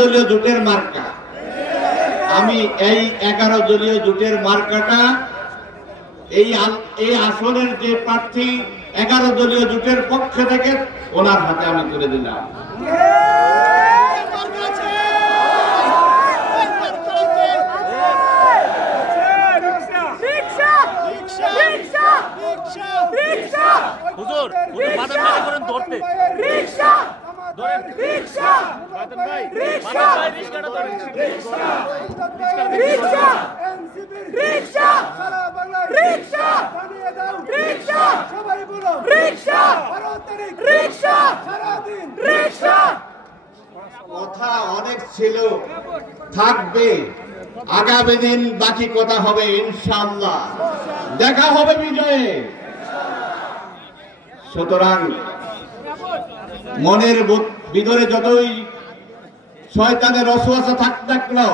দলীয় জোটের মার্কা। আমি এই 11 দলীয় জোটের মার্কাটা এই আসনের যে প্রার্থী 11 দলীয় জোটের পক্ষ থেকে ওনার হাতে আমি তুলে দিলাম। হুজুর বাদন ভাই করেন ধরতে রিকশা ধরেন রিকশা বাদন ভাই রিকশাটা ধরেন রিকশা রিকশা সারা বাংলা রিকশা বানিয়ে দাও রিকশা সবাই বলো রিকশা 12 তারিখ রিকশা সারা দিন রিকশা। কথা অনেক ছিল, থাকবে, আগামী দিন বাকি কথা হবে ইনশাআল্লাহ, দেখা হবে বিজয়ে। সুতরাং মনের ভিতরে যতই শয়তানের ওয়াসওয়াসা থাকলো